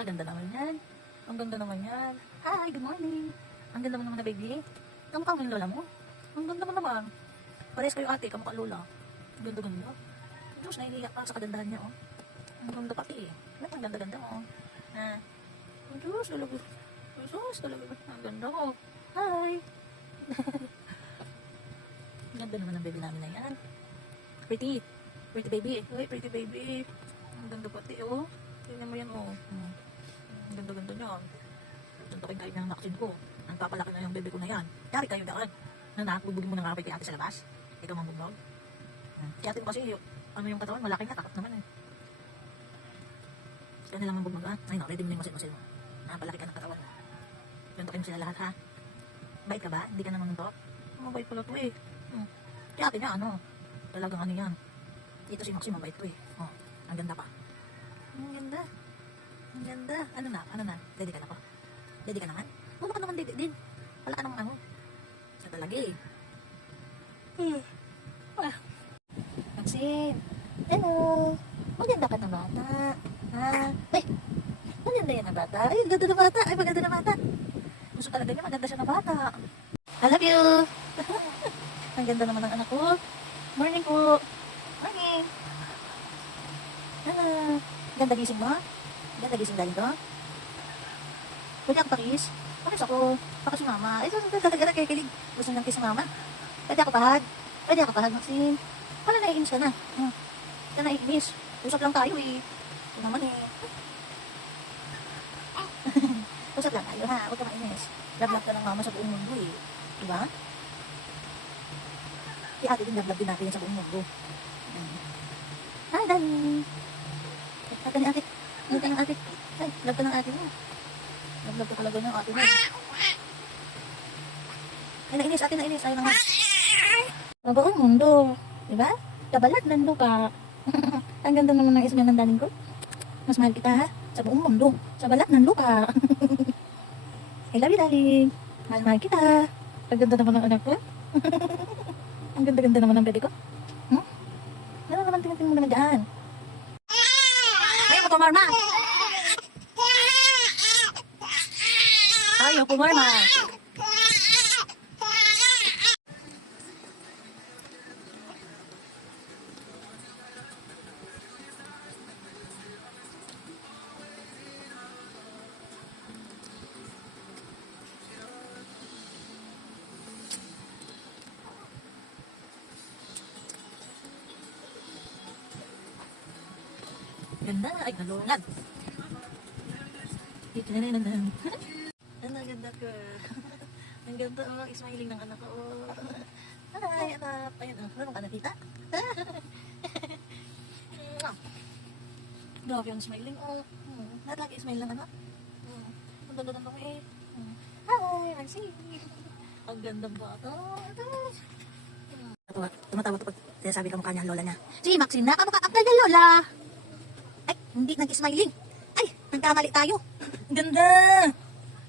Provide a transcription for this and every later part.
Napakaganda naman yan. Ang ganda naman yan. Hi, good morning. Ang ganda mo naman na baby. Kamukha mo yung lola mo. Ang ganda mo naman. Parehas kayo ate, kamukha lola. Ang ganda-ganda. Diyos, nahihiyak pa sa kagandahan niya, oh. Ang ganda pati eh. Ang ganda-ganda mo. Ha? Ang Diyos, talaga. Ang Diyos, talaga. Ang ganda ko. Hi. Ang ganda naman ng baby namin na yan. Pretty. Pretty baby. Uy, pretty baby. Ang ganda pati, oh. Tingnan mo yan, oh. Ang ganda-ganda niya. Tuntukin kayo ng naksin ko. Ang papalaki na yung baby ko na yan. Yari kayo daan. Bubugin mo ng kapit kay ate sa labas. Ikaw mambugnog. Si ate mo kasi, ano yung katawan, malaki na, takot naman eh. Kaya nilang mambugnog ha. Ay no, ready mo yung masil-masil mo. Palaki ka ng katawan mo. Tuntukin mo sila lahat ha. Bait ka ba? Hindi ka naman muntok? Mabait pala to eh. Si ate niya, ano, talagang ano yan. Ito si Maxi, mabait to eh. Oh, ang ganda pa. Ang ganda. Ang ganda. Ano na? Ready ka na po? Ready ka naman? Baka naman ready din. Wala ka naman ano. Sa talaga eh. Maxine. Hello. Maganda ka na bata. Ha? Ay! Maganda yan na bata. Ay, ganda na bata. Ay, maganda na bata. Gusto talaga niya, maganda siya na bata. I love you. Ang ganda naman ng anak ko. Morning po. Morning. Ganda gising mo? Ganda gising dahil ko? Pwede ako pakis? Pakis ako. Pakis si mama. Ito talaga kikilig. Gusto nang kiss si mama. Pwede ako pahag. Pwede ako pahag, Maxine. Wala, naiinis ka na. Ka naiinis. Usap lang tayo eh. Ito naman eh. Usap lang tayo ha. Huwag ka mainis. Love-love ka ng mama sa buong mundo eh. Diba? Si ate din love-love din natin yan sa buong mundo. Hi, darling. Love ka ni ate. Love ka ng ate. Ay, love ka ng ate mo. Love ka talaga ng ate mo. Ay, nainis. Ate nainis. Ayaw na nga. Sa buong mundo. Diba? Kabalat ng lupa. Ang ganda naman ng ismail ng daling ko. Mas mahal kita ha. Sa buong mundo. Sa balat ng lupa. I love you, darling. Mahal kita. Ang ganda naman ng anak ko. Ang ganda-ganda naman ng bebe ko. Ano naman tingin mo naman dyan? Ayaw ko pumarma. Ayaw pumarma. Ganda, ay nalungan. Ang ganda ko. Ang ganda oh, smiling ng anak ko. Ay, anak. Ayun, meron ka nakita? Grabe yung smiling. Lahat lagi smile ng anak. Ang ganda ng kami eh. Hi, Maxine. Ang ganda ba ito? Tumatawa ito pag sinasabi ka mukha niya ang lola niya. Si Maxine na, kamukha ang kanya lola. Ay, hindi nag-smiling. Ay, nagkamali tayo. Ganda.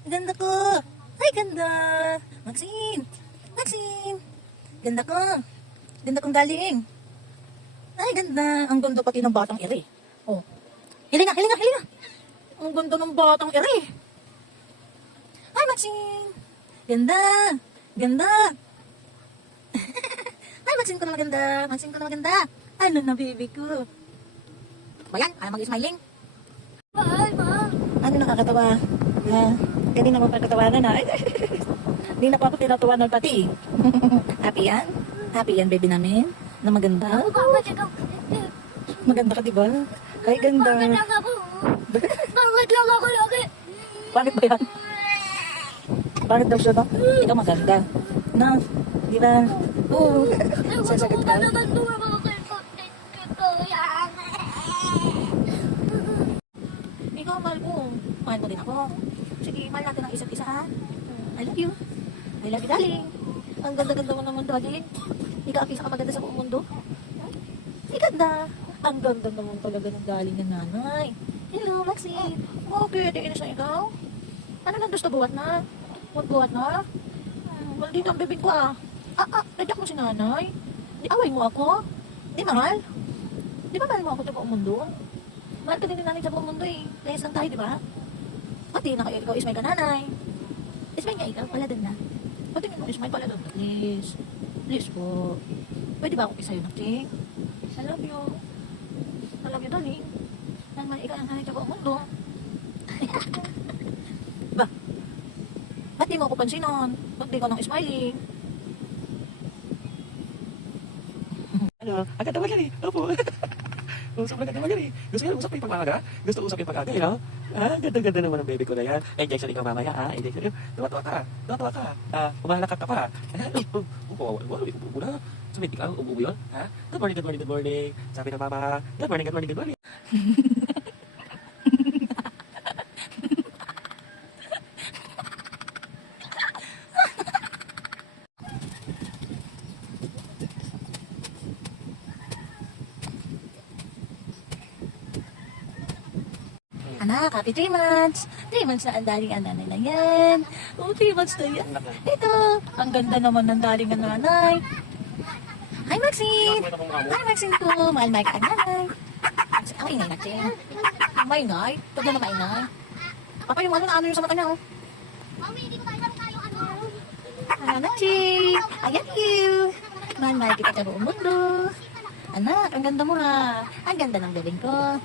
Ganda ko. Ay, ganda. Maxine. Maxine. Ganda ko. Ganda kong galing. Ay, ganda. Ang ganda pati ng batang ere. Oh. Hilinga. Ang ganda ng batang ere. Ay, Maxine. Ganda. Ganda. Ay, Maxine ko na maganda. Maxine ko na maganda. Ano na, baby ko? Bayan, ayaw mag-smiling. Bye, ma. Ano nakakatawa? Kanina mo pa katawanan na. Hindi na pa ako tinatawanan pati. Happy yan? Happy yan, baby namin? Na maganda? Maganda ka, diba? Ay, ganda. Bakit lang ako? Bakit lang ako lagi? Bakit ba yan? Bakit daw siya ba? Ikaw maganda. Na, di ba? Oo. Sasagot ka. Ikaw, mahal ko. Mahal mo din ako. Sige, mahal natin ang isa't isa, ha? I love you. I love you, darling. Ang ganda-ganda mo naman, darling. Ikaw ang pinakamaganda sa buong mundo. Ganda. Ang ganda naman talaga ng galing ng nanay. Hello, Maxine. Okay, tingin na sa ikaw. Ano lang gusto buhat na? Buhat na? Maldito ang bibig ko ah. Nadyak mo si nanay. Di away mo ako. Di mahal. Di ba mahal mo ako sa buong mundo? Mahal ka din ni nanay sa buong mundo eh. Layas lang tayo, di ba? Pati na kayo, ikaw ismay ka nanay. Ismay nga ikaw, pala din na. Pati nga ismay pala din na, please. Please po. Pwede ba ako kisayo na, Ting? I love you. I love you, darling. Nang ikaw ang nanay sa buong mundo. Ba? Ba't di mo ako pansinon? Ba't di ka nang smiling? Ano? Agad naman yan eh. Opo. Usap na agad naman yan eh. Gusto yan, usap yung pag-maaga. Gusto usap yung pag-aga, you know? Ah, ganda-ganda naman ang baby ko na yan. Injection ikaw mamaya, ha? Injection ikaw. Tuwa-tuwa ka. Tuwa-tuwa ka. Umahalakak ka pa. Upo, upo na. Sumiti ka, upo yun, ha? Good morning, good morning, good morning. Sabi ng mama, good morning, good morning, good morning. Anak, happy 3 months. 3 months na ang daling ang nanay na yan. Oh, 3 months na yan. Ito, ang ganda naman ng daling ang nanay. Hi, Maxine. Hi, Maxine ko. Mahal-mahal ka ang nanay. Ang ingay natin. Maingay. Ito na maingay. Papa, yung ano yung sa mata niya, oh. Mami, hindi ko tayo tayo ano. Anak, Ching. Ayan you. Mahal-mahal kita sa buong mundo. Anak, ang ganda mo ha. Ang ganda ng bebeng ko.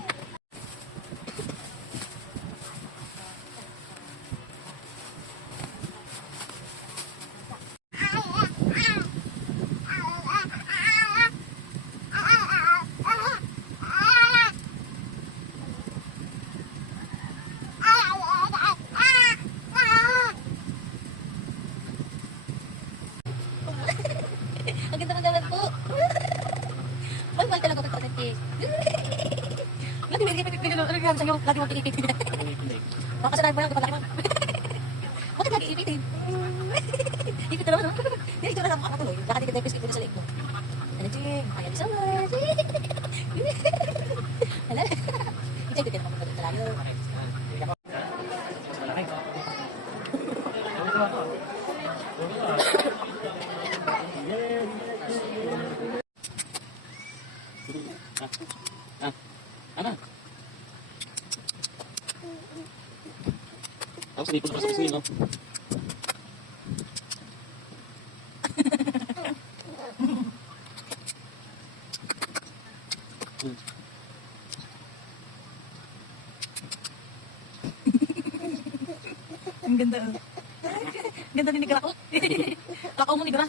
Ang ganda ng dalan po. Mahal talaga ito sa cake. Lagi may ipit ko ano yan sa'yo. Lagi mo ipit. Baka sa mo lang, kapag laki mo. Bakit lagi ipitin? Ipit na naman, no? Yan, ito na lang makakatuloy. Baka di ka tayo ipit sa leg mo. Ano, Jing? Kaya di so much. Hala? Ipit din naman sa layo. Ano? Tapos hindi ko na sasabihin, no? Ang ganda. Ang ganda ni Nigra ko. Lakaw mo, Nigra.